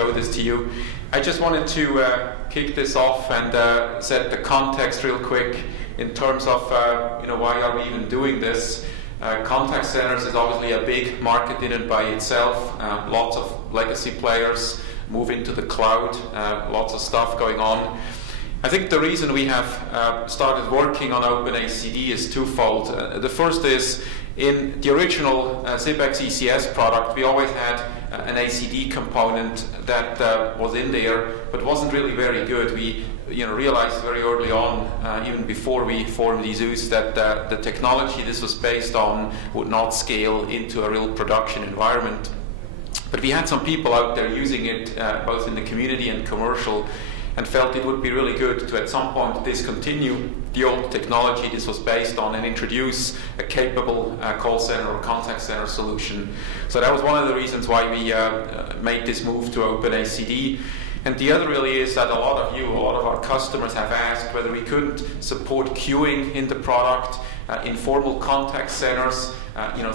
show this to you. I just wanted to kick this off and set the context real quick in terms of why are we even doing this. Contact centers is obviously a big market in and by itself. Lots of legacy players move into the cloud, lots of stuff going on. I think the reason we have started working on openACD is twofold. The first is, in the original ZipX ECS product, we always had an ACD component that was in there, but wasn't really very good. We realized very early on, even before we formed Zeus, that the technology this was based on would not scale into a real production environment. But we had some people out there using it, both in the community and commercial, and felt it would be really good to at some point discontinue the old technology this was based on and introduce a capable call center or contact center solution. So that was one of the reasons why we made this move to openACD. And the other really is that a lot of our customers have asked whether we couldn't support queuing in the product, informal contact centers,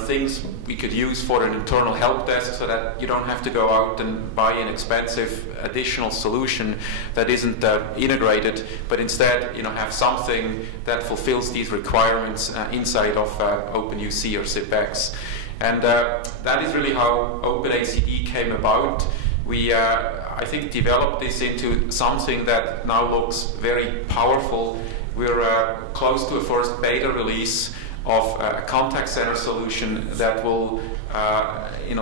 things we could use for an internal help desk so that you don't have to go out and buy an expensive additional solution that isn't integrated, but instead have something that fulfills these requirements inside of openUC or ZipX. And that is really how openACD came about. We, I think, developed this into something that now looks very powerful. We're close to a first beta release of a contact center solution that will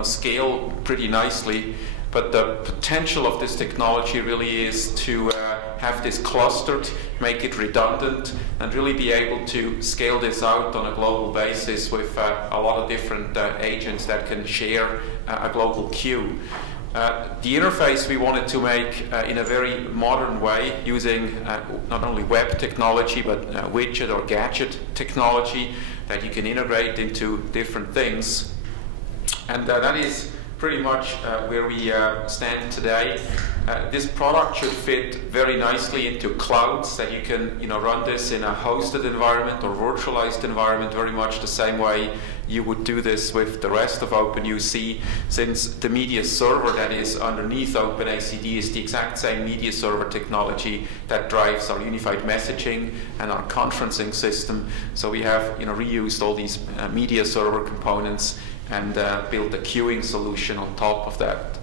scale pretty nicely. But the potential of this technology really is to have this clustered, make it redundant, and really be able to scale this out on a global basis with a lot of different agents that can share a global queue. The interface we wanted to make in a very modern way, using not only web technology, but widget or gadget technology that you can integrate into different things. And that is pretty much where we stand today. This product should fit very nicely into clouds, that you can run this in a hosted environment or virtualized environment, very much the same way you would do this with the rest of openUC, since the media server that is underneath openACD is the exact same media server technology that drives our unified messaging and our conferencing system. So we have reused all these media server components and built a queuing solution on top of that.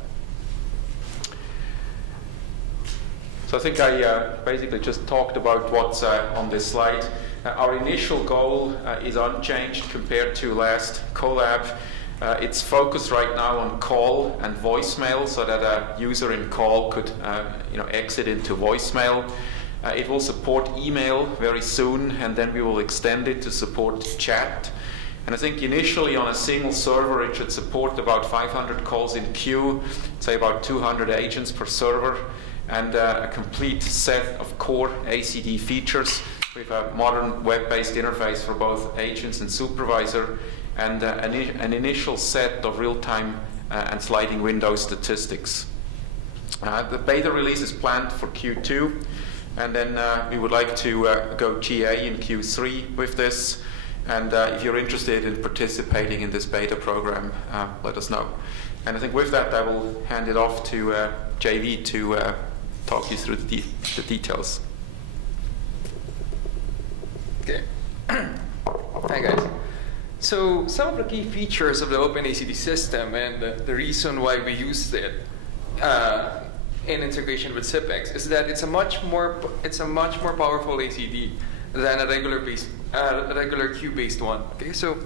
So I think I basically just talked about what's on this slide. Our initial goal is unchanged compared to last collab. It's focused right now on call and voicemail, so that a user in call could exit into voicemail. It will support email very soon, and then we will extend it to support chat. And I think initially on a single server it should support about 500 calls in queue, say about 200 agents per server, and a complete set of core ACD features with a modern web-based interface for both agents and supervisor, and an initial set of real-time and sliding window statistics. The beta release is planned for Q2, and then we would like to go GA in Q3 with this. And if you're interested in participating in this beta program, let us know. And I think with that, I will hand it off to JV to talk you through the details. Okay. Hi guys. So some of the key features of the openACD system and the reason why we used it in integration with ZipX is that it's a much more powerful ACD than a regular queue-based one. Okay, so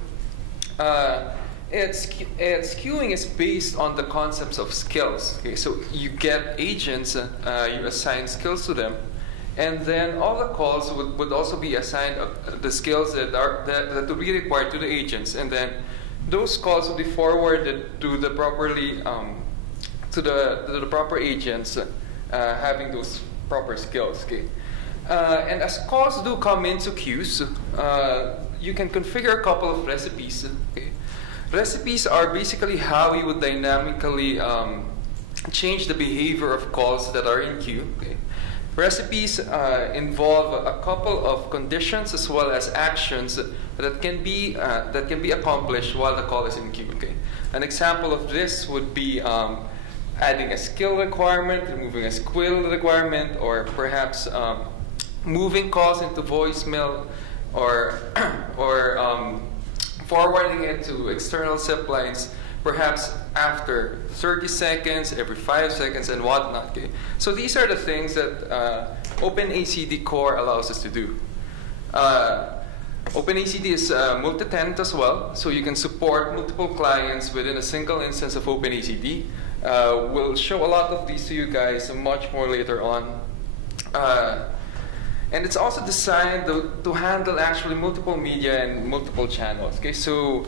its queuing is based on the concepts of skills. Okay, so you get agents, you assign skills to them, and then all the calls would also be assigned the skills that would be required to the agents, and then those calls will be forwarded to the properly to the proper agents having those proper skills. Okay, and as calls do come into queues, you can configure a couple of recipes. Okay, recipes are basically how you would dynamically change the behavior of calls that are in queue. Okay. Recipes involve a couple of conditions as well as actions that can be accomplished while the call is in queue. Okay. An example of this would be adding a skill requirement, removing a skill requirement, or perhaps moving calls into voicemail, or forwarding it to external SIP lines, perhaps after 30 seconds, every 5 seconds, and whatnot. Okay? So these are the things that openACD Core allows us to do. openACD is multi-tenant as well, so you can support multiple clients within a single instance of openACD. We'll show a lot of these to you guys much more later on. And it's also designed to handle actually multiple media and multiple channels. Okay, so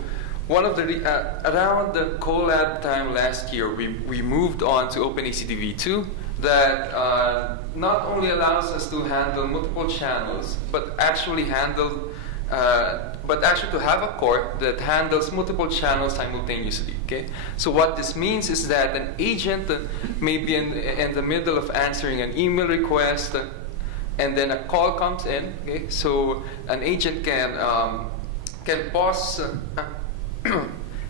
one of the around the collab time last year, we moved on to openACD v2 that not only allows us to handle multiple channels, but actually to have a core that handles multiple channels simultaneously. Okay, so what this means is that an agent may be in the middle of answering an email request, and then a call comes in. Okay, so an agent can pause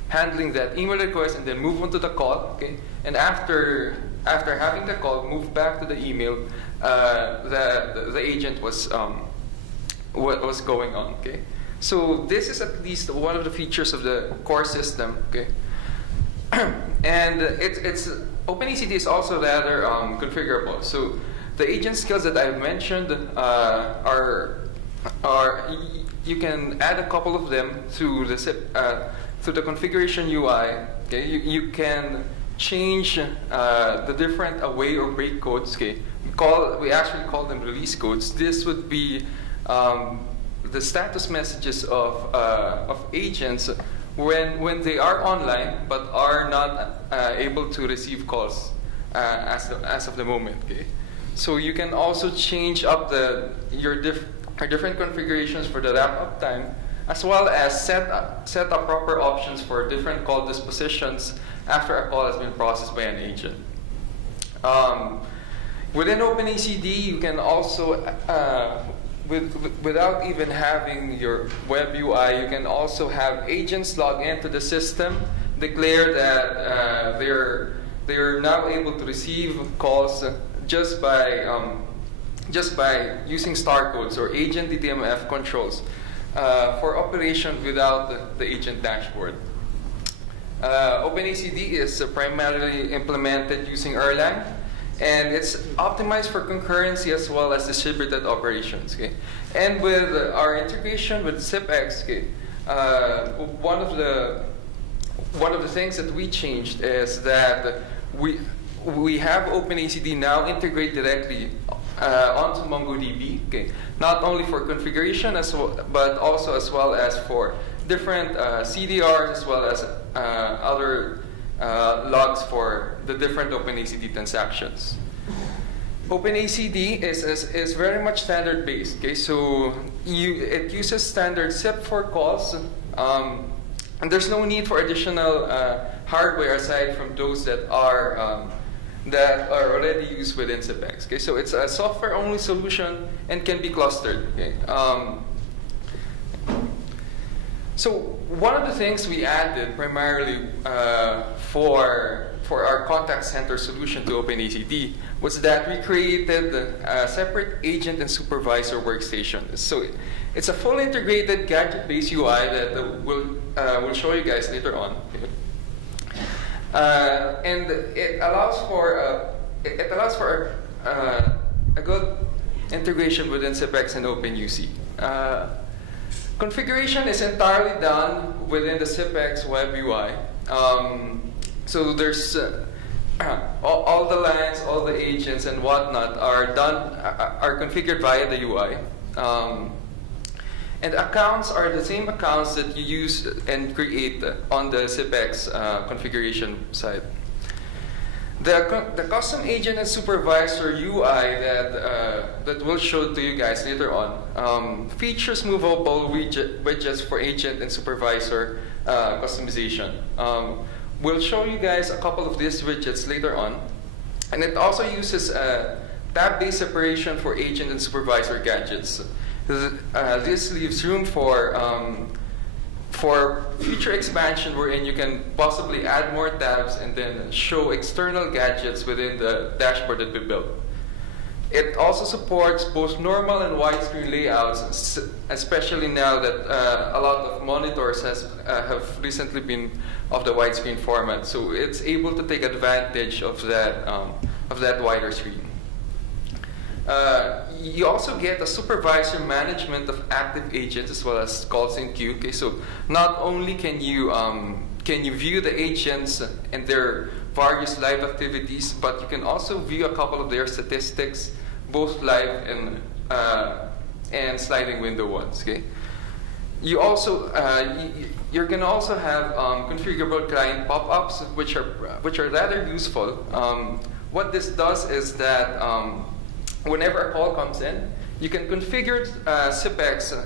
handling that email request and then move on to the call. Okay, and after having the call, move back to the email that the agent was what was going on. Okay, so this is at least one of the features of the core system. Okay, and it's openACD is also rather configurable. So the agent skills that I've mentioned you can add a couple of them through the through the configuration UI. Okay, you can change the different away or break codes. Okay, we actually call them release codes. This would be the status messages of agents when they are online but are not able to receive calls as of the moment. Okay, so you can also change up your different configurations for the wrap-up time, as well as set up proper options for different call dispositions after a call has been processed by an agent. Within openACD, you can also, without even having your web UI, you can also have agents log into the system, declare that they're now able to receive calls just by using star codes or agent DTMF controls for operation without the agent dashboard. openACD is primarily implemented using Erlang, and it's optimized for concurrency as well as distributed operations. Okay? And with our integration with SIPX, okay, one of the things that we changed is that we have openACD now integrate directly onto MongoDB. Okay, not only for configuration but also as well as for different CDRs as well as other logs for the different openACD transactions. openACD is very much standard based. Okay, so it uses standard SIP for calls, and there's no need for additional hardware aside from those that are already used within SIPX. Okay, so it's a software-only solution and can be clustered. Okay. So one of the things we added primarily for our contact center solution to openACD was that we created a separate agent and supervisor workstation. So it's a fully integrated gadget-based UI that we'll show you guys later on. Okay. And it allows for a good integration within SIPX and openUC. Configuration is entirely done within the SIPX web UI. So there's all the lines, all the agents, and whatnot are configured via the UI. And accounts are the same accounts that you use and create on the SIPX configuration side. The custom agent and supervisor UI that we'll show to you guys later on features movable widgets for agent and supervisor customization. We'll show you guys a couple of these widgets later on. And it also uses tab-based separation for agent and supervisor gadgets. This leaves room for for future expansion wherein you can possibly add more tabs and then show external gadgets within the dashboard that we built. It also supports both normal and widescreen layouts, especially now that a lot of monitors have recently been of the widescreen format. So it's able to take advantage of that wider screen. You also get a supervisor management of active agents as well as calls in queue. Okay, so not only can you view the agents and their various live activities, but you can also view a couple of their statistics, both live and sliding window ones. Okay, you also you're going to also have configurable client pop-ups, which are rather useful. What this does is that whenever a call comes in, you can configure SIPX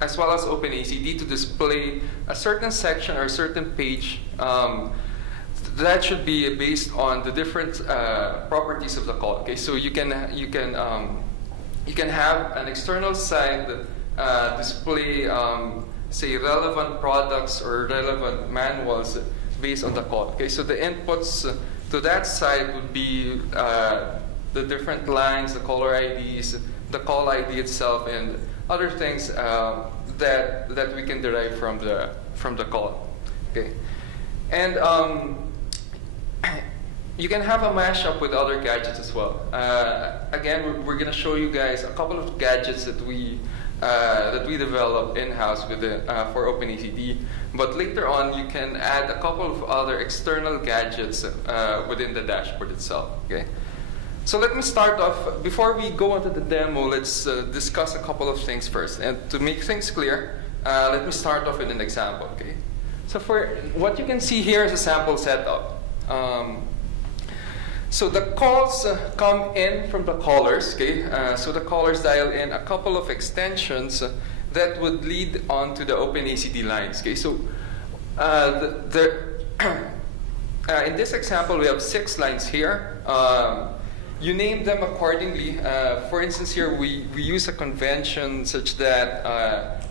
as well as openACD to display a certain section or a certain page that should be based on the different properties of the call. Okay, so you can have an external site display say relevant products or relevant manuals based on the call. Okay, so the inputs to that site would be the different lines, the caller IDs, the call ID itself, and other things that we can derive from the call. Okay, and you can have a mashup with other gadgets as well. Again, we're going to show you guys a couple of gadgets that we develop in-house for openACD. But later on, you can add a couple of other external gadgets within the dashboard itself. Okay. So let me start off. Before we go into the demo, let's discuss a couple of things first. And to make things clear, let me start off with an example. Okay. So for what you can see here is a sample setup. So the calls come in from the callers. Okay. So the callers dial in a couple of extensions that would lead onto the openACD lines. Okay. So in this example, we have 6 lines here. You name them accordingly. For instance, here we use a convention such that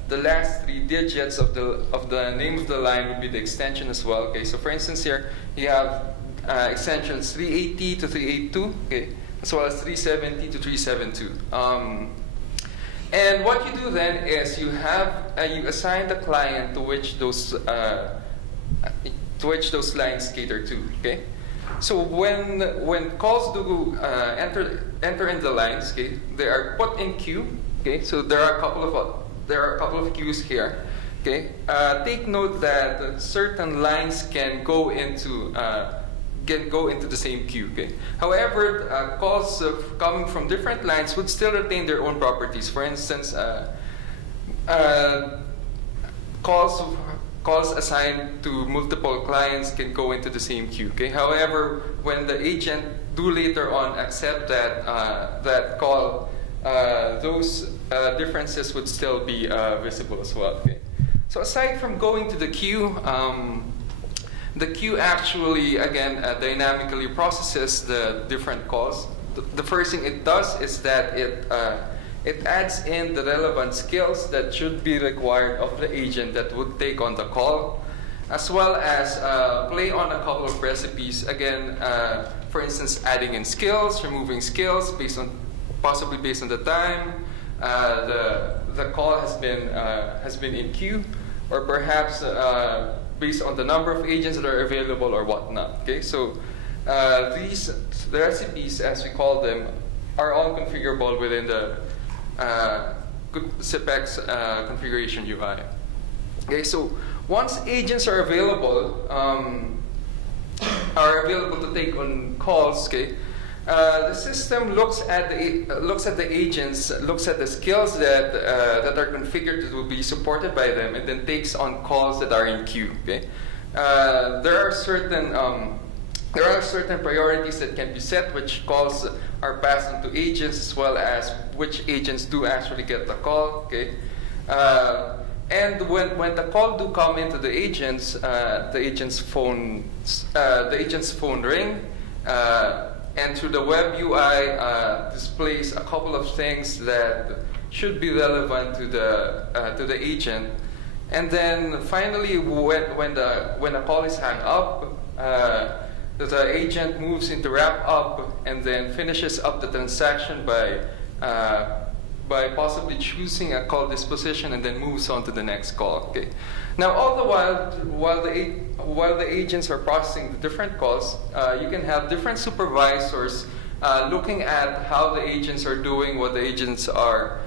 the last 3 digits of the name of the line would be the extension as well. Okay, so for instance, here you have extensions 380 to 382, okay, as well as 370 to 372. And what you do then is you assign the client to which those lines cater to. Okay. So when calls do enter in the lines, okay, they are put in queue. Okay, so there are a couple of queues here. Okay, take note that certain lines can go into the same queue. Okay, however, calls coming from different lines would still retain their own properties. For instance, calls assigned to multiple clients can go into the same queue. Okay. However, when the agent do later on accept that call, those differences would still be visible as well. Okay. So aside from going to the queue actually again dynamically processes the different calls. The first thing it does is that it adds in the relevant skills that should be required of the agent that would take on the call, as well as play on a couple of recipes. Again, for instance, adding in skills, removing skills possibly based on the time the call has been in queue, or perhaps based on the number of agents that are available or whatnot. Okay, so these recipes, as we call them, are all configurable within the SIPX configuration UI. Okay, so once agents are available to take on calls, okay, the system looks at the agents, looks at the skills that are configured to be supported by them, and then takes on calls that are in queue. Okay, there are certain priorities that can be set, which calls are passed on to agents, as well as which agents do actually get the call. Okay, and when the call do come into the agents, the agent's phone ring, and through the web UI displays a couple of things that should be relevant to the agent. And then finally, when the call is hung up, the agent moves into wrap up and then finishes up the transaction by possibly choosing a call disposition and then moves on to the next call. Okay. Now, all the while the agents are processing the different calls, you can have different supervisors looking at how the agents are doing, what the agents are,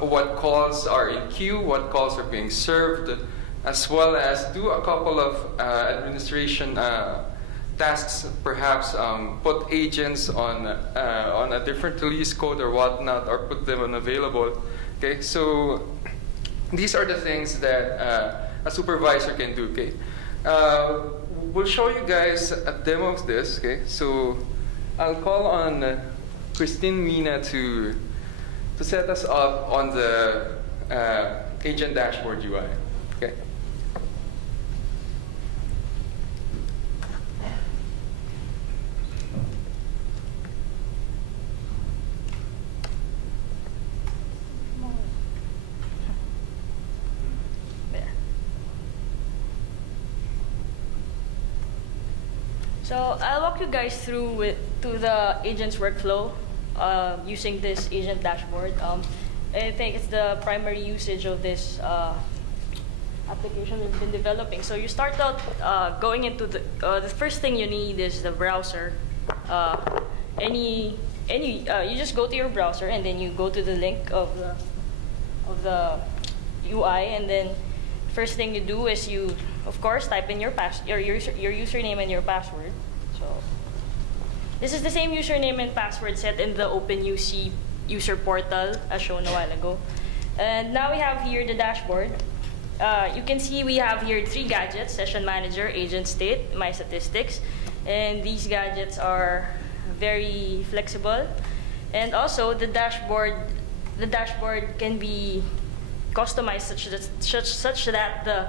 what calls are in queue, what calls are being served, as well as do a couple of administration tasks, perhaps put agents on a different release code or whatnot, or put them unavailable. Okay, so these are the things that a supervisor can do. Okay, we'll show you guys a demo of this. Okay, so I'll call on Christine Mina to set us up on the agent dashboard UI. Okay. So I'll walk you guys through the agent's workflow using this agent dashboard. I think it's the primary usage of this application we've been developing. So you start out going into the first thing you need is the browser. You just go to your browser and then you go to the link of the UI, and then first thing you do is you, of course, type in your username and your password. So this is the same username and password set in the openACD user portal as shown a while ago. And now we have here the dashboard. You can see we have here 3 gadgets: Session Manager, Agent State, My Statistics. And these gadgets are very flexible. And also the dashboard can be customized such that the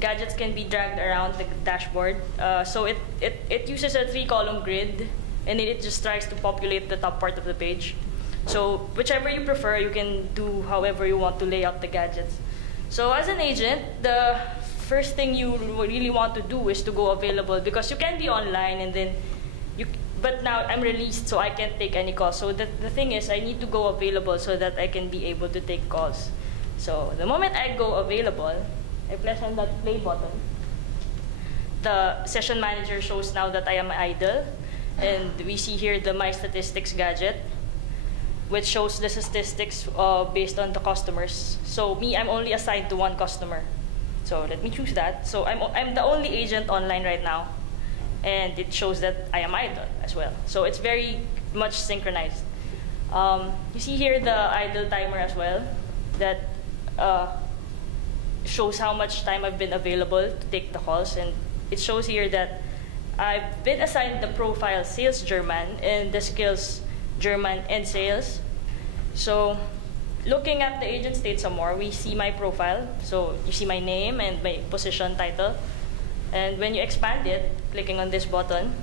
gadgets can be dragged around the dashboard. So it uses a 3-column grid, and it just tries to populate the top part of the page. So whichever you prefer, you can do however you want to lay out the gadgets. So as an agent, the first thing you really want to do is to go available, because you can be online and then but now I'm released, so I can't take any calls. So the thing is, I need to go available so that I can be able to take calls. So the moment I go available, I press on that play button. The session manager shows now that I am idle, and we see here the My Statistics gadget, which shows the statistics based on the customers. So me, I'm only assigned to 1 customer. So let me choose that. So I'm the only agent online right now, and it shows that I am idle as well. So it's very much synchronized. You see here the idle timer as well, that shows how much time I've been available to take the calls, and it shows here that I've been assigned the profile Sales German and the skills German and Sales. So looking at the agent state some more, we see my profile. So you see my name and my position title. And when you expand it, clicking on this button,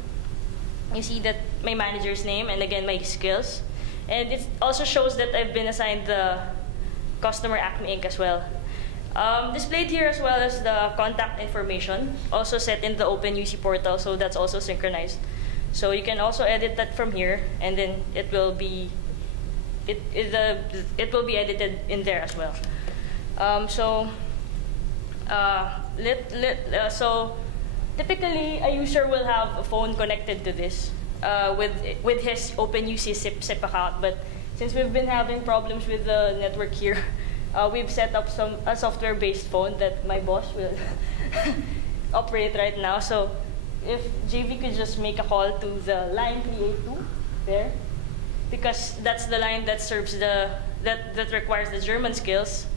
you see that my manager's name and again my skills. And it also shows that I've been assigned the customer Acme Inc. as well. Displayed here as well as the contact information, also set in the openACD portal, so that's also synchronized. So you can also edit that from here, and then it will be edited in there as well. So typically a user will have a phone connected to this with his openACD SIP account, but since we've been having problems with the network here, we've set up a software-based phone that my boss will operate right now. So if JV could just make a call to the line 382 there, because that's the line that serves that requires the German skills.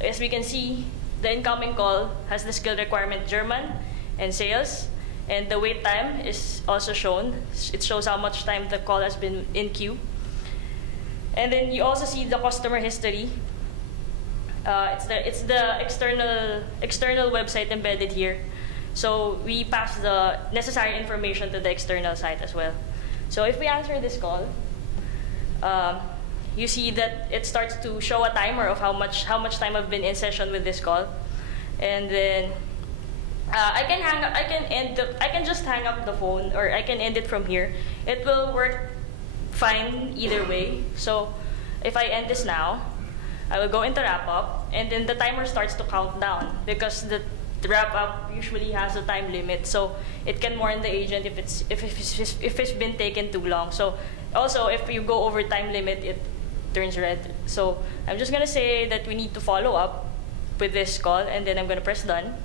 As we can see, the incoming call has the skill requirement German and Sales, and the wait time is also shown. It shows how much time the call has been in queue. And then you also see the customer history. It's the external website embedded here. So we pass the necessary information to the external site as well. So if we answer this call, you see that it starts to show a timer of how much time I've been in session with this call, and then I can just hang up the phone, or I can end it from here. It will work fine either way. So if I end this now, I will go into wrap up, and then the timer starts to count down because the wrap up usually has a time limit, so it can warn the agent if it's been taken too long. So also, if you go over time limit, it turns red. So I'm just gonna say that we need to follow up with this call, and then I'm gonna press done.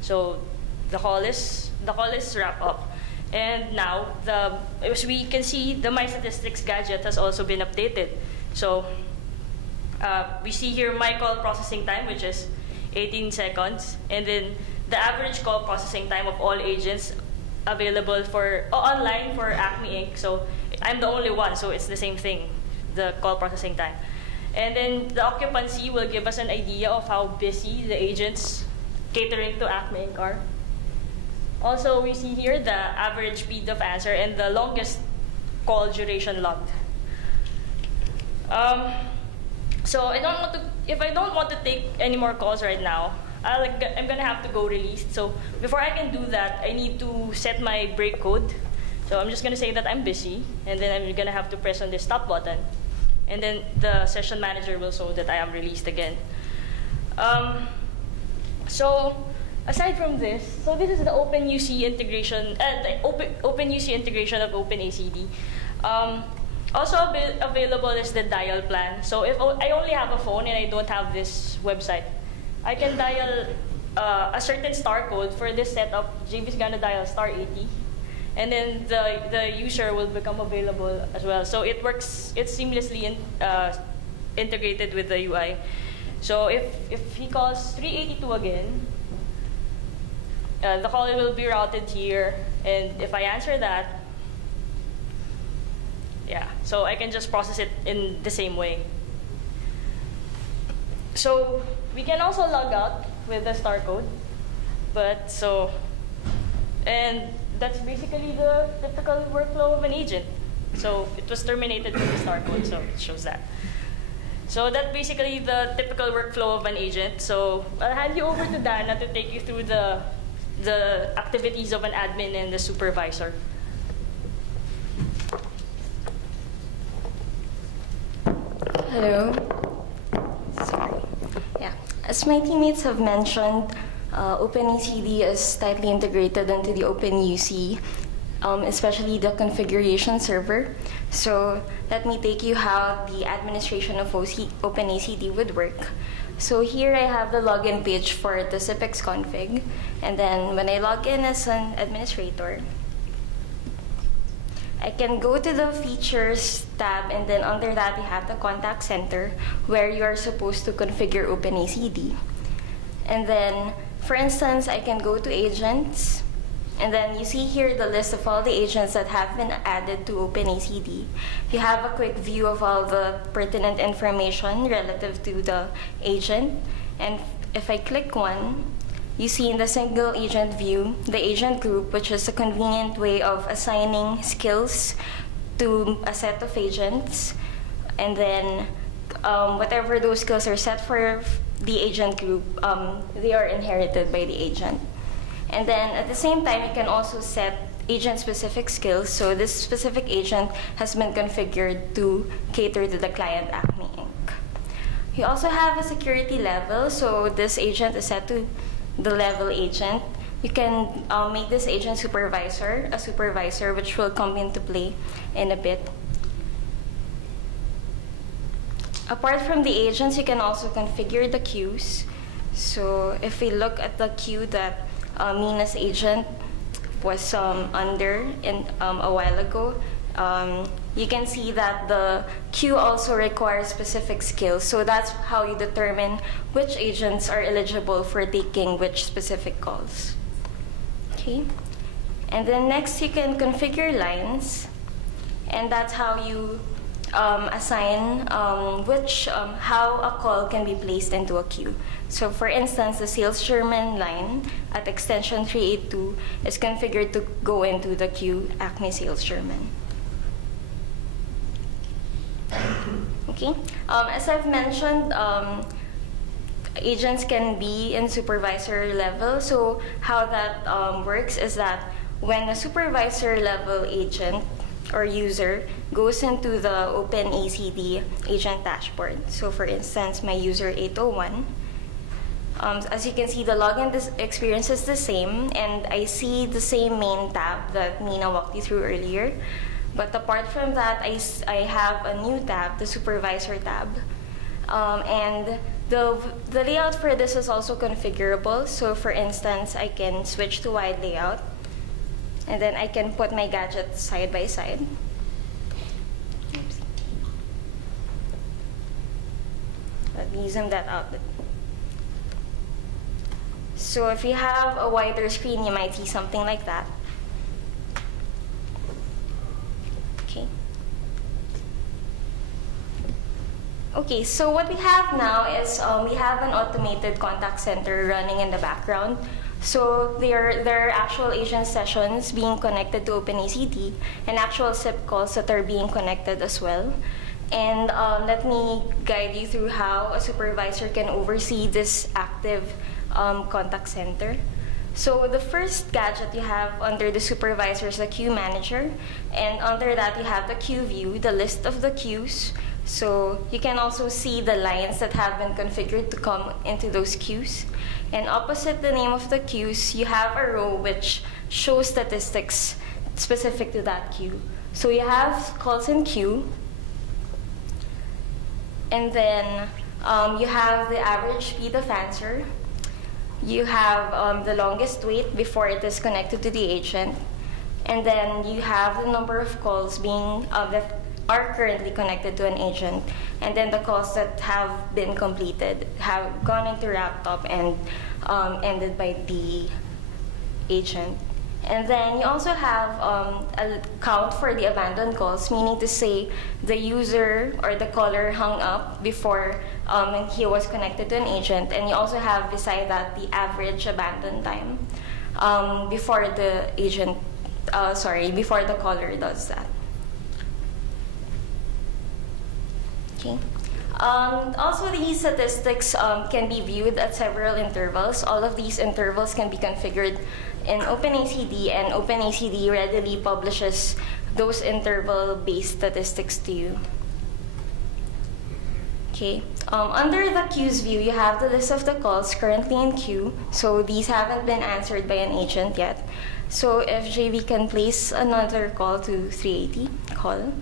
So the call is wrap up, and now as we can see, the My Statistics gadget has also been updated. So we see here my call processing time, which is 18 seconds, and then the average call processing time of all agents available online for Acme Inc. So I'm the only one, so it's the same thing, the call processing time. And then the occupancy will give us an idea of how busy the agents catering to Acme Inc. are. Also, we see here the average speed of answer and the longest call duration logged. So if I don't want to take any more calls right now, I'm gonna have to go released. So before I can do that, I need to set my break code. So I'm just gonna say that I'm busy, and then I'm gonna have to press on this stop button, and then the session manager will show that I am released again. So aside from this, so this is the openUC integration, openUC integration of openACD. Also available is the dial plan. So if I only have a phone and I don't have this website, I can dial a certain star code. For this setup, JB's gonna dial star 80, and then the user will become available as well. So it's seamlessly integrated with the UI. So if he calls 382 again, the call will be routed here, and if I answer that, yeah, so I can just process it in the same way. So we can also log out with the star code, and that's basically the typical workflow of an agent. So it was terminated with the star code, so it shows that. So that's basically the typical workflow of an agent. So I'll hand you over to Dana to take you through the activities of an admin and the supervisor. Hello. Sorry. Yeah. As my teammates have mentioned, openACD is tightly integrated into the openUC, especially the configuration server. So let me take you how the administration of openACD would work. So here I have the login page for the CPX config, and then when I log in as an administrator, I can go to the Features tab, and then under that you have the Contact Center, where you are supposed to configure openACD. And then, for instance, I can go to Agents, and then you see here the list of all the agents that have been added to openACD. You have a quick view of all the pertinent information relative to the agent. And if I click one, you see in the single agent view, the agent group, which is a convenient way of assigning skills to a set of agents. And then whatever those skills are set for the agent group, they are inherited by the agent. And then at the same time, you can also set agent-specific skills. So this specific agent has been configured to cater to the client Acme Inc. You also have a security level. So this agent is set to the level agent. You can make this agent a supervisor, which will come into play in a bit. Apart from the agents, you can also configure the queues. So if we look at the queue that Mina's agent was under a while ago, you can see that the queue also requires specific skills. So that's how you determine which agents are eligible for taking which specific calls. Okay. And then next, you can configure lines, and that's how you assign how a call can be placed into a queue. So for instance, the sales German line at extension 382 is configured to go into the queue Acme Sales German. Okay. As I've mentioned, agents can be in supervisor level. So how that works is that when a supervisor level agent or user goes into the openACD agent dashboard. So for instance, my user 801, as you can see, the login experience is the same, and I see the same main tab that Nina walked you through earlier. But apart from that, I have a new tab, the supervisor tab. And the layout for this is also configurable. So for instance, I can switch to wide layout, and then I can put my gadgets side by side. Oops. Let me zoom that out. So if you have a wider screen, you might see something like that. Okay. Okay, so what we have now is we have an automated contact center running in the background. So there are actual agent sessions being connected to openACD and actual SIP calls that are being connected as well. And let me guide you through how a supervisor can oversee this active contact center. So the first gadget you have under the supervisor is the queue manager, and under that you have the queue view, the list of the queues. So you can also see the lines that have been configured to come into those queues. And opposite the name of the queues, you have a row which shows statistics specific to that queue. So you have calls in queue, and then you have the average speed of answer. You have the longest wait before it is connected to the agent, and then you have the number of calls being that are currently connected to an agent, and then the calls that have been completed, have gone into wrapped up and ended by the agent. And then you also have a count for the abandoned calls, meaning to say the user or the caller hung up before he was connected to an agent. And you also have beside that the average abandon time before the agent, before the caller does that. Okay. Also, these statistics can be viewed at several intervals. All of these intervals can be configured in openACD, and openACD readily publishes those interval-based statistics to you. Okay. Under the queues view, you have the list of the calls currently in queue. So these haven't been answered by an agent yet. So if JV can place another call to 380 call,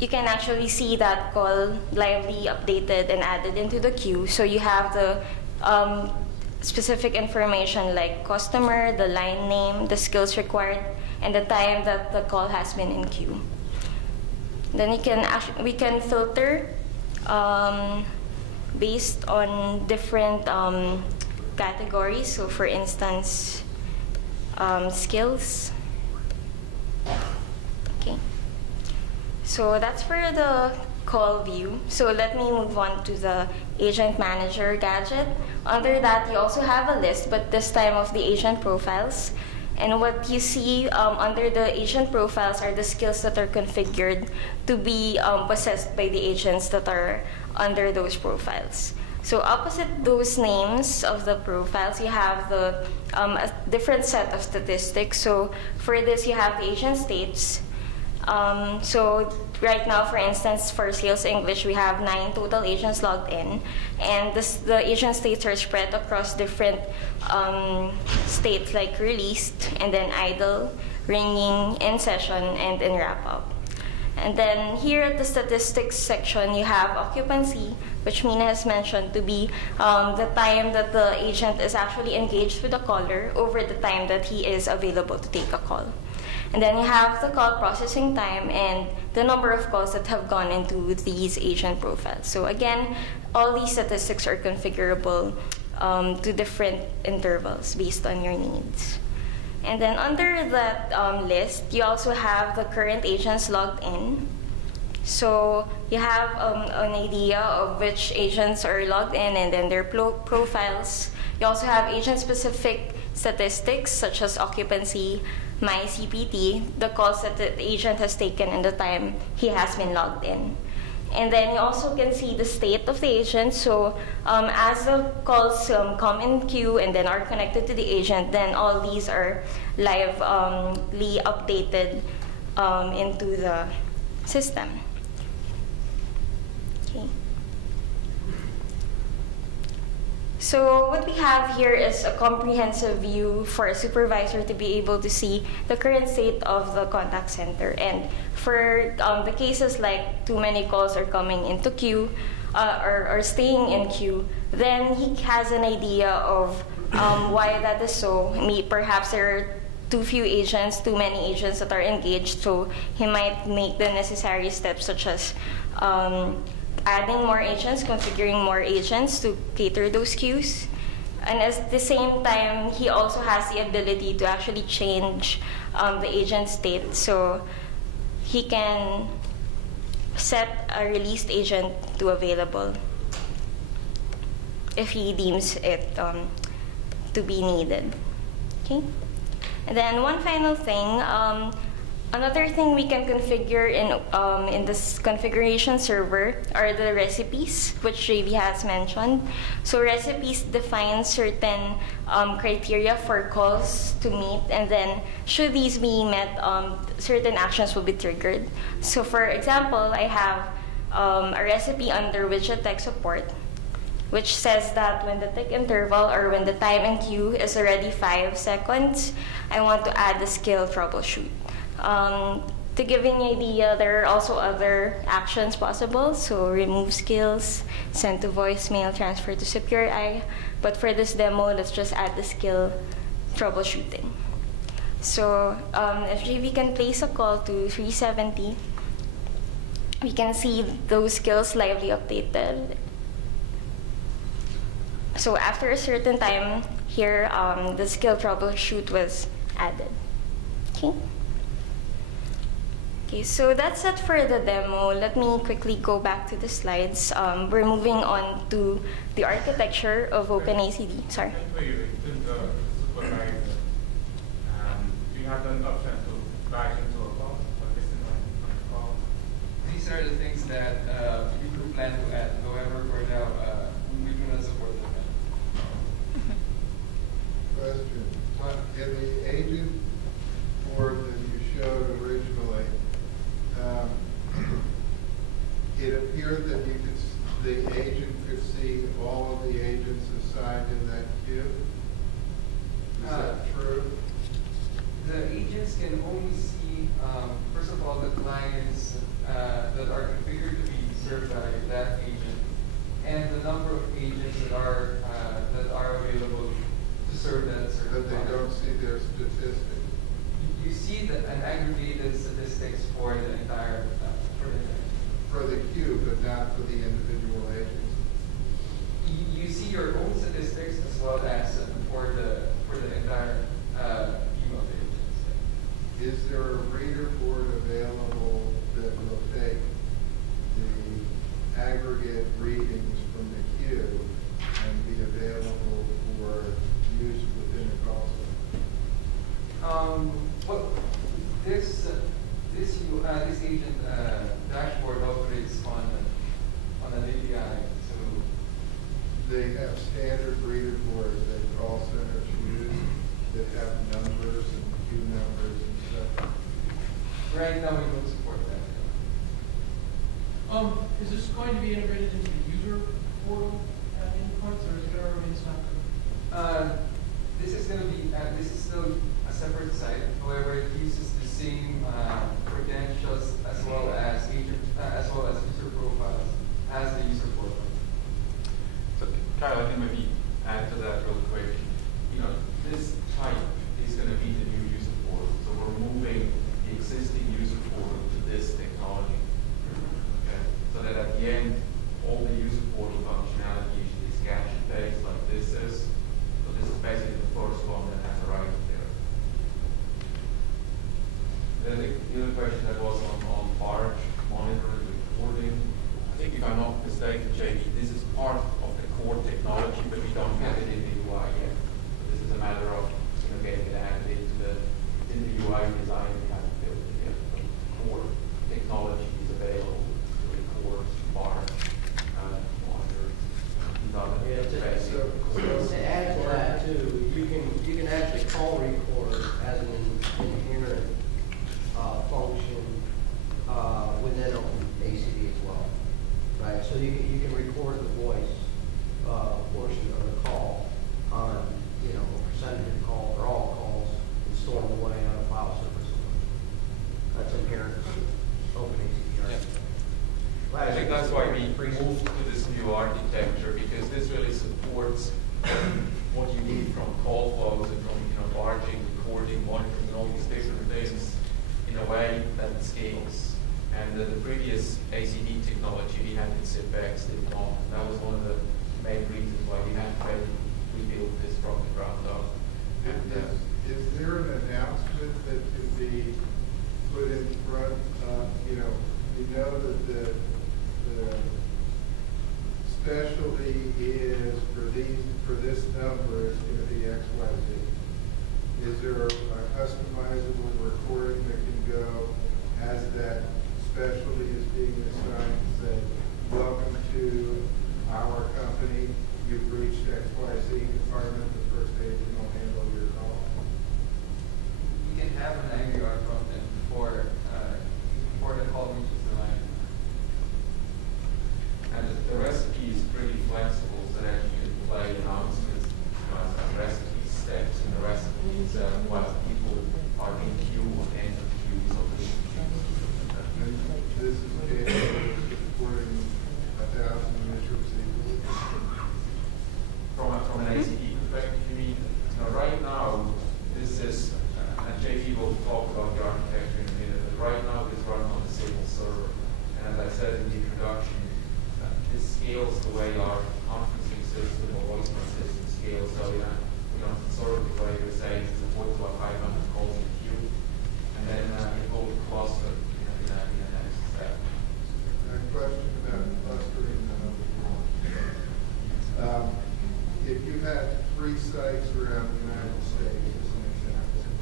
you can actually see that call lively updated and added into the queue. So you have the specific information like customer, the line name, the skills required, and the time that the call has been in queue. Then we can filter based on different categories. So for instance, skills. Okay. So that's for the call view. So let me move on to the agent manager gadget. Under that, you also have a list, but this time of the agent profiles. And what you see under the agent profiles are the skills that are configured to be possessed by the agents that are under those profiles. So opposite those names of the profiles, you have the a different set of statistics. So for this, you have the agent states. So right now, for instance, for Sales English, we have 9 total agents logged in, and the agent states are spread across different states like released, and then idle, ringing, in session, and in wrap-up. And then here at the statistics section, you have occupancy, which Mina has mentioned to be the time that the agent is actually engaged with the caller over the time that he is available to take a call. And then you have the call processing time and the number of calls that have gone into these agent profiles. So again, all these statistics are configurable to different intervals based on your needs. And then under that list, you also have the current agents logged in. So you have an idea of which agents are logged in and then their profiles. You also have agent-specific statistics such as occupancy, my CPT, the calls that the agent has taken and the time he has been logged in. And then you also can see the state of the agent. So as the calls come in queue and then are connected to the agent, then all these are lively updated into the system. Okay. So what we have here is a comprehensive view for a supervisor to be able to see the current state of the contact center. And for the cases like too many calls are coming into queue or staying in queue, then he has an idea of why that is so. Perhaps there are too few agents, too many agents that are engaged, so he might make the necessary steps such as adding more agents, configuring more agents to cater those queues. And at the same time, he also has the ability to actually change the agent state. So he can set a released agent to available if he deems it to be needed. Okay? And then one final thing, another thing we can configure in this configuration server are the recipes, which JB has mentioned. So recipes define certain criteria for calls to meet, and then should these be met, certain actions will be triggered. So for example, I have a recipe under widget tech support, which says that when the tick interval or when the time in queue is already 5 seconds, I want to add the skill troubleshoot. To give you an idea, there are also other actions possible. So remove skills, send to voicemail, transfer to secure eye. But for this demo, let's just add the skill troubleshooting. So if JV can place a call to 370, we can see those skills lively updated. So after a certain time, here the skill troubleshoot was added. Okay. Okay, so that's it for the demo. Let me quickly go back to the slides. We're moving on to the architecture of openACD. Sorry. Do you have an option to back into a call or listen on a call? These are the things that we do plan to add. However, for now, we do not support them. Question. In the agent board that you showed originally, it appeared that the agent could see all of the agents assigned in that queue. Is that true? The agents can only see, first of all, the clients that are configured to be served by that agent, and the number of agents that are available to serve that certain But they client. don't see their statistics. You see an aggregated statistics for the entire For the queue, but not for the individual agents. You see your own statistics as well as for the entire email agents. Is there a reader board available that will take the aggregate readings from the queue and be available for use within the call center? Well, this agent dashboard operates on an API, so They have standard reader boards that call centers use that have numbers and queue numbers and stuff. right now we don't support that. Is this going to be integrated into the user portal endpoints, or is it going to remain separate? This is going to be this is still a separate site. However, it uses the same credentials as well as user profiles as the user portal. So, Kyle, I can maybe add to that real quick. You know, this type is going to be the new user portal. So we're moving the existing user portal to this technology. Okay? So that at the end, all the user portal functionality is gadget-based, like this is. So this is basically the first one that has arrived there. Then the other question that was on barge monitoring, recording. I think if I'm not mistaken, JD, this is part of the core technology, but we don't have it in the UI yet. So this is a matter of getting it added into the UI so you can record the voice portion of the call on, you know, a percentage of calls or all calls and store them away on a file server somewhere. That's inherent in openACD. Yeah. I think that's why we moved to this new architecture, because this really supports what you need from call flows and from, you know, barging, recording, monitoring, and all these different things in a way that scales. And the previous ACD technology we had in SIPX did not. That was one of the main reasons why we had to rebuild this from the ground up. And, is there an announcement that can be put in front of, you know that the specialty is for this number is going to be XYZ? Is there a customizable recording that can go as that specialty is being assigned to say, welcome to our company, you've reached XYZ department, the first agent will handle your call? You can have an AVR from them before the call reaches the line. And the recipe is pretty flexible, so that you can play announcements as recipe steps, and the recipes while people are in queue or end of queues or this is capable of supporting 1,000 initial sequels. From an ACD perspective, you mean, right now, this is, and JP will talk about the architecture in a minute, but right now this runs on a single server. And as I said in the introduction, this scales the way our conferencing system or voicemail system scales. So sort of the way you're saying, it supports about 500 calls in queue, and then it will cluster in the next step. A question about clustering. If you had 3 sites around the United States, as an example,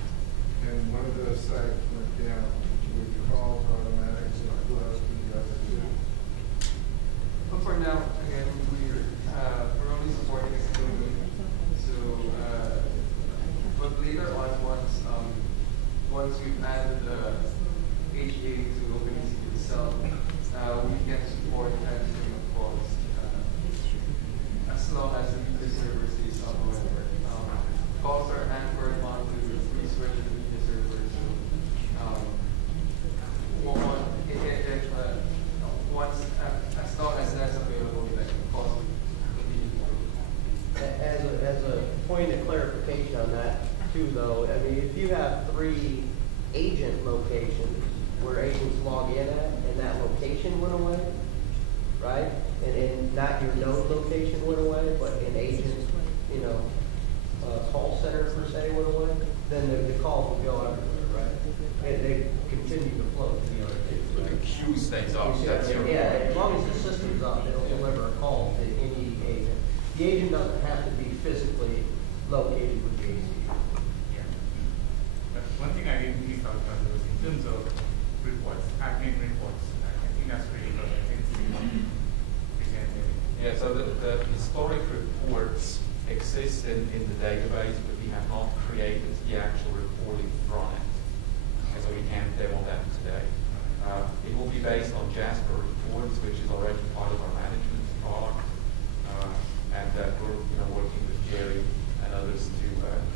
and one of those sites went down, would calls automatically flow to the other 2? But for now, again, we're only supporting a single week. So, but later on, once we've added the HA to openACD itself, we can support transferring of calls as long as the media server stays up. However, calls are anchored onto these version media servers. As long as that's available, like calls As a point of clarification on that too, though, I mean, if you have 3 agent locations where agents log in at, and that location went away, right? And not your node location went away, but an agent, call center per se went away, then the calls will go everywhere, right? And they continue to flow to the other 2. But the queue stays up. That's your Yeah, as long as the system's up, it'll deliver a call to any agent. The agent doesn't have to be physically located with the ACD. Yeah. But one thing I didn't really talk about was in terms of reports, admin reports. I think that's really good. I think it's really presented. Yeah, so the historic reports exist in the database, but we have not created the actual reporting from it. So we can't demo them today. It will be based on Jasper reports, which is already part of our management product. And we're working with Jerry and others to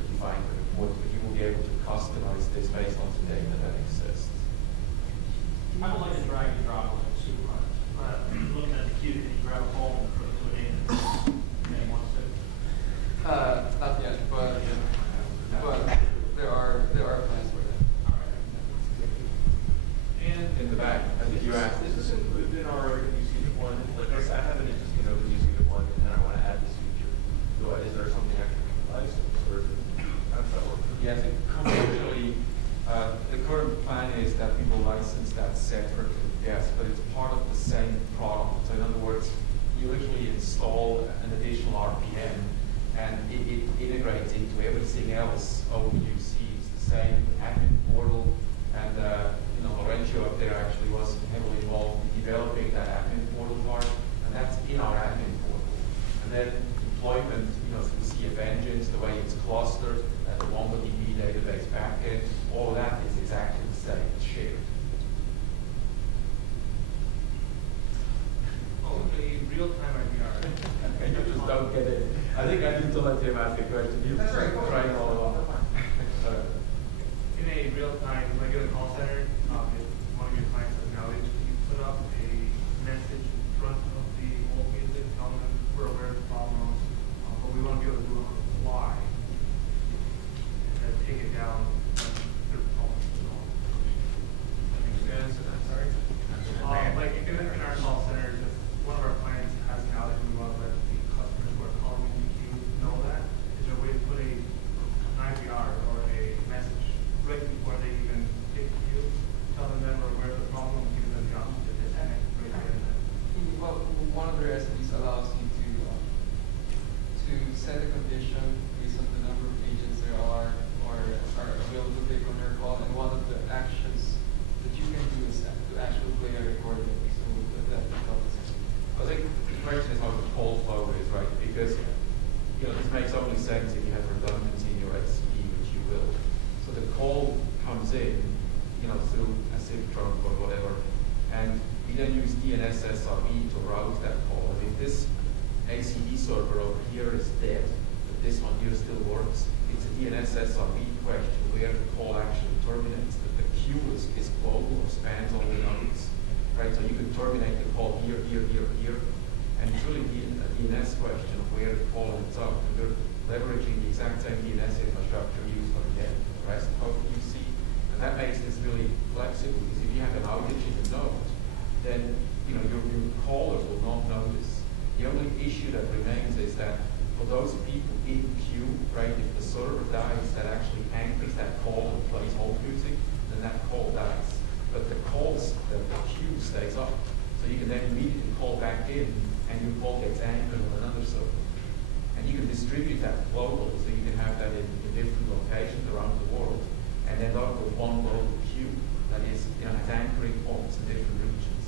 define the reports, but you will be able to customize this based on the data that exists. I would like to drag and drop like a supervisor. Looking at the queue, can you grab a call and put it in and wants to? Not yet, but there are plans for that. And In the back, I think you asked. Is this included in our UC deployment? Like, I have an interest in open UC deployment, and I want to add this feature. Is there something I can license, or how does that work? Yes, conceptually, the current plan is that we will license that separately, yes, but it's part of the same product. So in other words, you literally install an additional RPM, and it integrates into everything else OpenUC. It's the same admin portal, and Laurencio up there actually was heavily involved in developing that admin portal part, and that's in our admin portal. And then deployment, through CF engines, the way it's clustered, the MongoDB database backend, all of that is exactly the same. It's shared. Okay. let him ask a question. You've That's right. trying all along. In a real-time regular call center, if one of your clients has an outage, you put up a message in front of the whole music telling them we're aware of the problem, but we want to be able to do it on the fly and then take it down when their problem is resolved. That makes sense? Sorry. Like in our call center, if one of our clients has an outage and we want to let the customers who are calling in the queue know that, is there a way to put an IVR or a message right before they even take the queue, telling them we're aware of the problem, and giving them the option to disconnect right there and then? Well, one of the recipes allows you to set a condition based on the number of agents there are or are available to take on your call, and one of the actions that you can do is to actually play a recording. So that helps. I think the question is how the call flow is, right? Because this makes only sense if you have redundancy in your XCD, which you will. So the call comes in, through a SIP trunk or whatever, and we then use DNS-SRV to route that call. And if this ACD server over here is dead, but this one here still works, it's a DNS-SRV question where the call actually terminates. That the queue is global or spans all the nodes, right? So you can terminate the call here, here, here, here, and it's really a DNS question of where the call ends up. And we're leveraging the exact same DNS infrastructure used for the rest of UC. And that makes this really flexible, because if you have an outage in the node, then your callers will not notice. The only issue that remains is that for those people in queue, right, if the server dies, that actually anchors that call and plays hold music, then that call dies. But the queue stays up. So you can then immediately call back in, and your call gets anchored on another server. And you can distribute that globally, so you can have that in different locations around the world, and end up with one global queue that is, has anchoring points in different regions.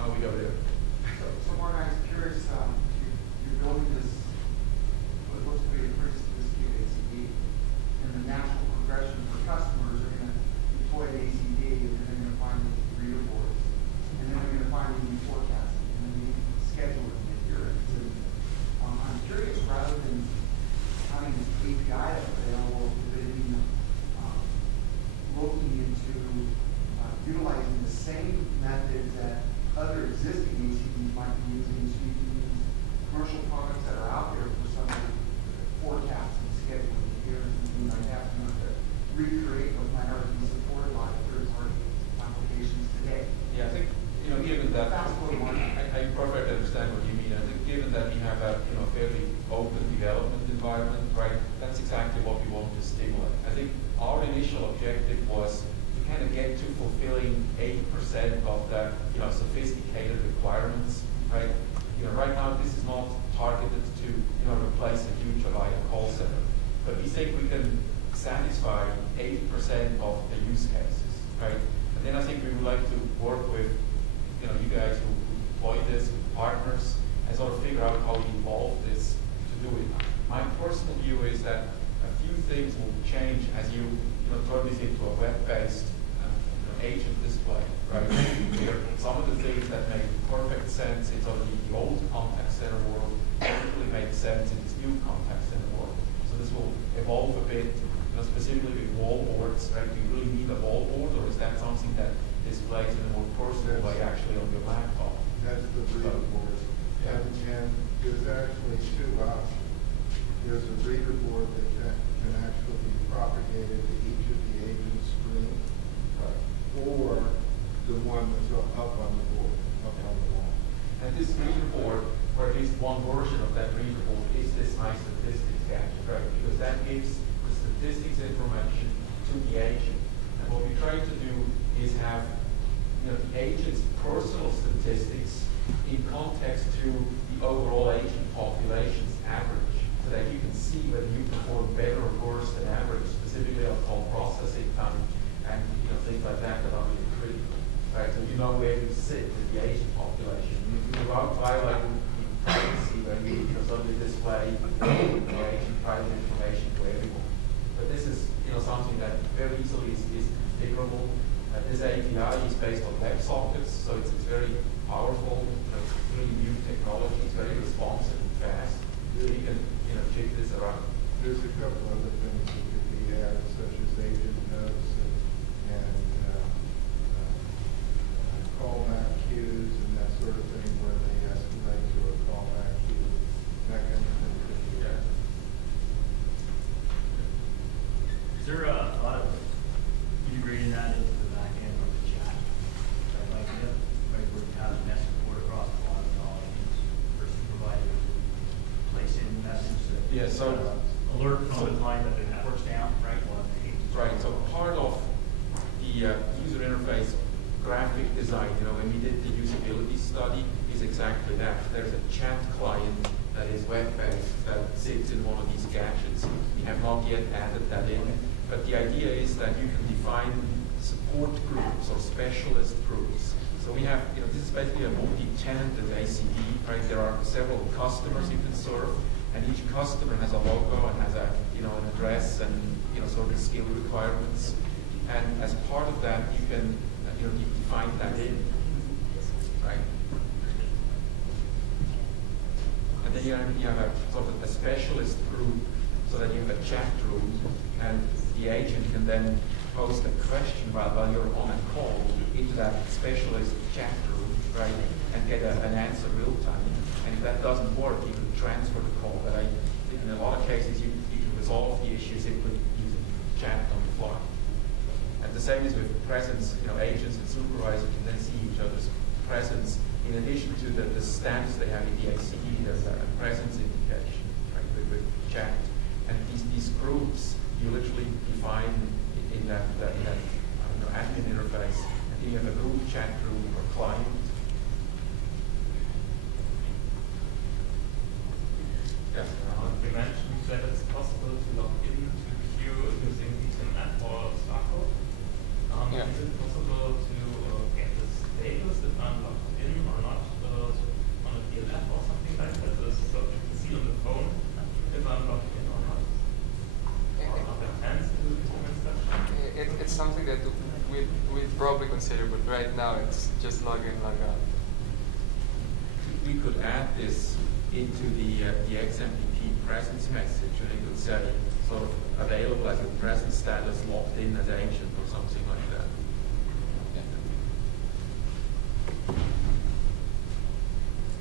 Oh, we go there. So Mark, I was curious, you're building this, what looks to be a pretty sophisticated ACD, and the natural progression for customers are going to deploy the ACD, and then they're going to find the reader boards, and then they're going to find the forecasting, and then the scheduling adherence. And I'm curious, rather than having this API available, they be looking into utilizing the same methods that other existing ACDs might be using, so you can use commercial products that are out there for some of the forecasts and scheduling adherence and things like that, to recreate what might already be supported by third-party applications today. Yeah, I think given that I perfectly understand what you mean. I think given that we have a fairly open development environment, right, that's exactly what we want to stimulate. I think our initial objective was to kind of get to fulfilling 80% of the sophisticated requirements, right? Right now this is not targeted to replace a huge Avaya call center, but we think we can satisfy 80% of the use cases, right? And then I think we would like to work with you guys who deploy this, with partners, and sort of figure out how we evolve this to do it. My personal view is that a few things will change as you turn this into a web-based agent display, right? Some of the things that make perfect sense in sort of the old contact center world really make sense in this new contact center world. So this will evolve a bit, specifically with wall boards, right? Do you really need a wall board, or is that something that displays in a more personal way actually on your laptop? That's the reader board. Yeah. And there's actually two options. There's a reader board that can actually be propagated to each of the agent's screens, or the one that's up on the board, up on the wall. And this reader board, or at least one version of that reader board, is this nice statistics gadget, right? Because that gives the statistics information to the agent. And what we try to do is have the agent's personal statistics in context to the overall agent population's average, so that you can see whether you perform better or worse than average, specifically on call processing time and things like that that are really critical. Right? So you know where you sit in the agent population. You won't violate the privacy when you suddenly display agent private information to everyone. But this is something that very easily is configurable. This API is based on WebSockets, so it's very powerful. really new technology. It's very responsive and fast. So you can, jig this around. There's a couple other things that could be added, such as agent notes and callback queues and that sort of thing, where they escalate to a callback queue. That kind of thing could be added. Is there a lot of integrating that into the back end of the chat? That idea, right, where you have a message board across a lot of knowledge for providing place in message that alert from the time that the network's down, right? Right. So part of the user interface graphic design, when we did the usability study, is exactly that. There's a chat client that is web-based that sits in one of these gadgets. We have not yet added that in, but the idea is that you can define support groups or specialist groups. So we have, this is basically a multi-tenanted ACD, right? There are several customers you can serve, and each customer has a logo and has a, an address and, sort of skill requirements. And as part of that, you can, you define that in, right? And then you have a sort of a specialist group, so that you have a chat room, and the agent can then post a question while you're on a call into that specialist chat room, right, and get an answer real time. And if that doesn't work, you can transfer the call. But in a lot of cases, you can resolve the issue simply using chat on the fly. And the same is with presence. Agents and supervisors can then see each other's presence. In addition to the status they have in the ACD, there's a presence indication, right, with chat. And these groups, you literally define in that admin interface. And then you have a group chat group or client. Yes. You mentioned that it's possible to log in to the queue using Ethernet or Starcode. Yeah. Is it possible to get the status if I'm logged in or not on a DLF or something like that? So you can see on the phone if I'm logged in or not. Or other hands to implement stuff. It's something that we'd probably consider, but right now it's just log in, log out. We could add this into the XMPP presence message, and it could say sort of available as a presence status logged in as agent or something like that.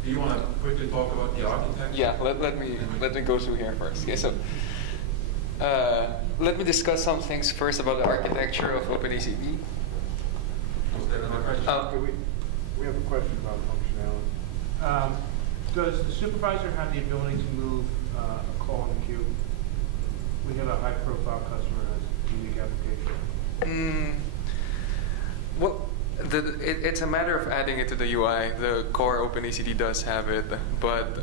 Do you want to quickly talk about the architecture? Yeah, let me go through here first. Okay, so let me discuss some things first about the architecture of openACD. Was there another question? We have a question about functionality. Does the supervisor have the ability to move a call in the queue? We have a high-profile customer that has a unique application. Well, it's a matter of adding it to the UI. The core openACD does have it, but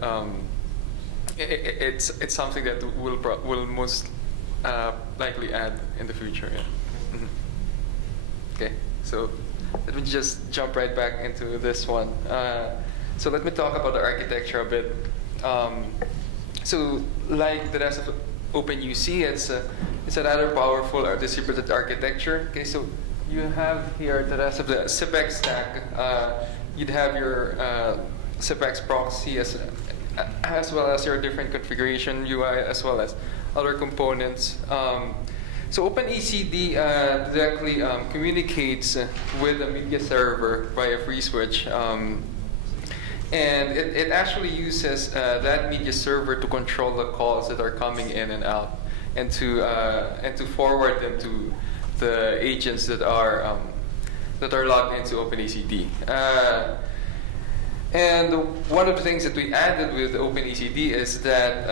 it's something that will most likely add in the future. Yeah. Mm-hmm. Okay, so let me just jump right back into this one. So let me talk about the architecture a bit. So like the rest of openUC, it's a rather powerful distributed architecture. Okay, so you have here the rest of the SIPX stack. You'd have your SIPX proxy as well as your different configuration UI, as well as other components. So openACD directly communicates with the media server via FreeSwitch. And it actually uses that media server to control the calls that are coming in and out, and to forward them to the agents that are logged into openACD. And one of the things that we added with openACD is that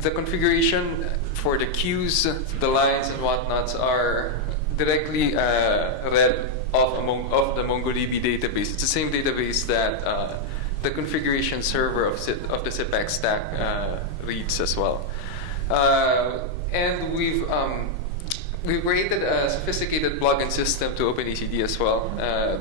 the configuration for the queues, the lines, and whatnots are directly read of the MongoDB database. It's the same database that the configuration server of the SIPX stack reads as well. And we've created a sophisticated plugin system to openACD as well.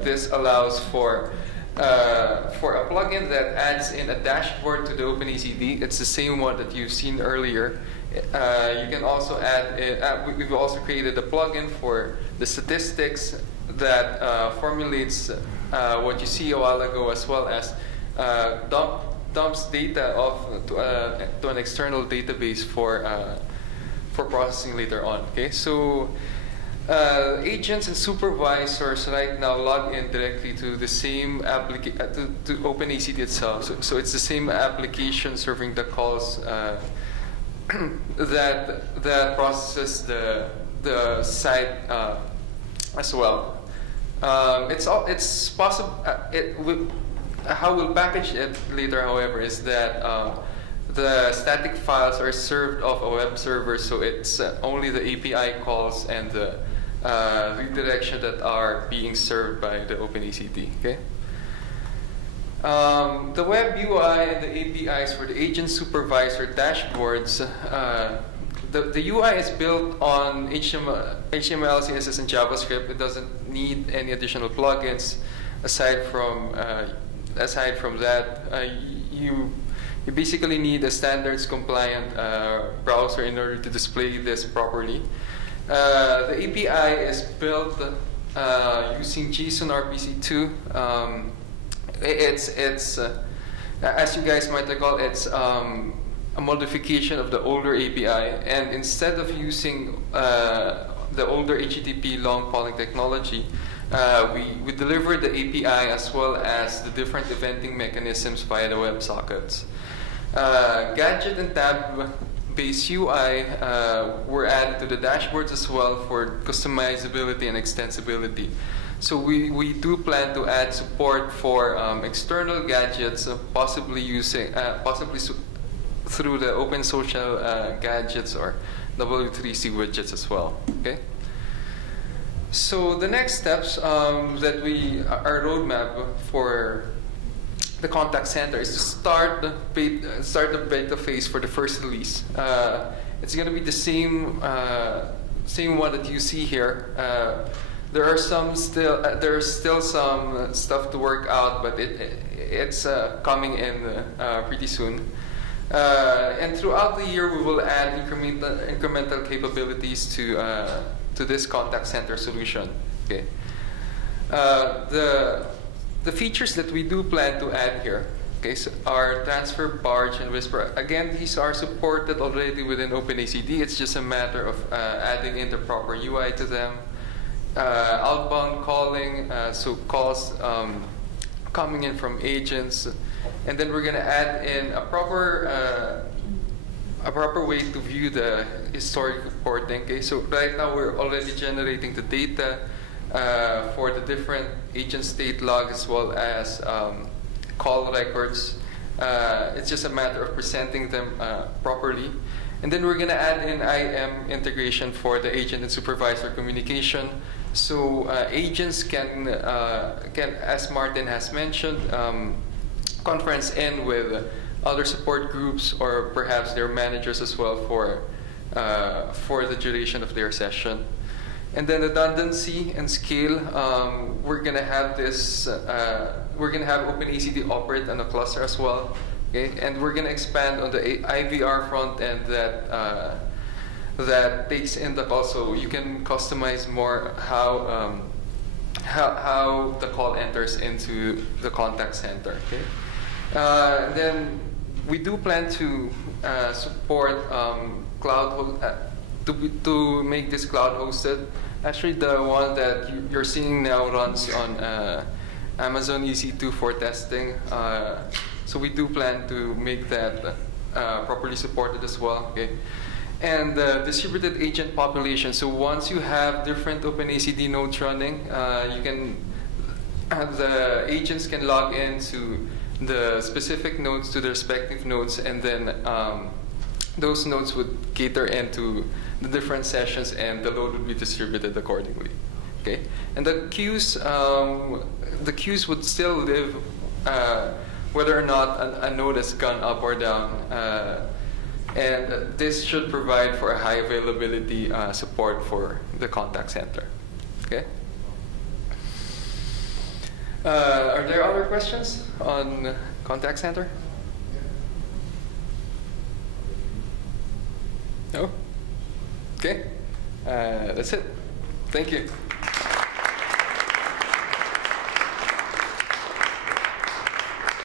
This allows for a plugin that adds in a dashboard to the openACD. It's the same one that you've seen earlier You can also add, we've also created a plugin for the statistics that formulates what you see a while ago, as well as dumps data off to an external database for processing later on. Okay, so agents and supervisors right now log in directly to the same to openACD itself. So it's the same application serving the calls that processes the site as well. It's possible. How we'll package it later, however, is that the static files are served off a web server, so it's only the API calls and the redirection that are being served by the openACD. Okay. The web UI and the APIs for the agent supervisor dashboards. The UI is built on HTML, CSS, and JavaScript. It doesn't need any additional plugins. Aside from that, you basically need a standards compliant browser in order to display this properly. The API is built using JSON RPC2. It's as you guys might recall, it's a modification of the older API, and instead of using the older HTTP long polling technology, we deliver the API as well as the different eventing mechanisms via the WebSockets. Gadget and tab-based UI were added to the dashboards as well for customizability and extensibility. So we do plan to add support for external gadgets, possibly through the Open Social gadgets or W3C widgets as well. Okay. So the next steps that our roadmap for the contact center is to start the beta phase for the first release. It's going to be the same one that you see here. There's still some stuff to work out, but it's coming in pretty soon. And throughout the year, we will add incremental capabilities to this contact center solution. Okay. The features that we do plan to add here, okay, so are transfer, barge, and whisper. Again, these are supported already within openACD. It's just a matter of adding in the proper UI to them. Outbound calling, so calls coming in from agents, and then we're going to add in a proper way to view the historic reporting. Okay, so right now we're already generating the data for the different agent state log as well as call records. It's just a matter of presenting them properly. And then we're going to add in IM integration for the agent and supervisor communication. So agents can, as Martin has mentioned, conference in with other support groups or perhaps their managers as well for the duration of their session. And then redundancy and scale, we're going to have this. We're going to have openACD operate on a cluster as well. Okay, and we're going to expand on the IVR front end that takes in the call, so you can customize more how the call enters into the contact center. Okay, then we do plan to support cloud to make this cloud hosted. Actually, the one that you're seeing now runs on Amazon EC2 for testing. So we do plan to make that properly supported as well. Okay. And distributed agent population. So once you have different openACD nodes running, the agents can log into the specific nodes to their respective nodes, and then those nodes would cater into the different sessions, and the load would be distributed accordingly. Okay, and the queues would still live whether or not a node has gone up or down. And this should provide for a high availability support for the contact center. Okay. Are there other questions on contact center? Okay, that's it. Thank you.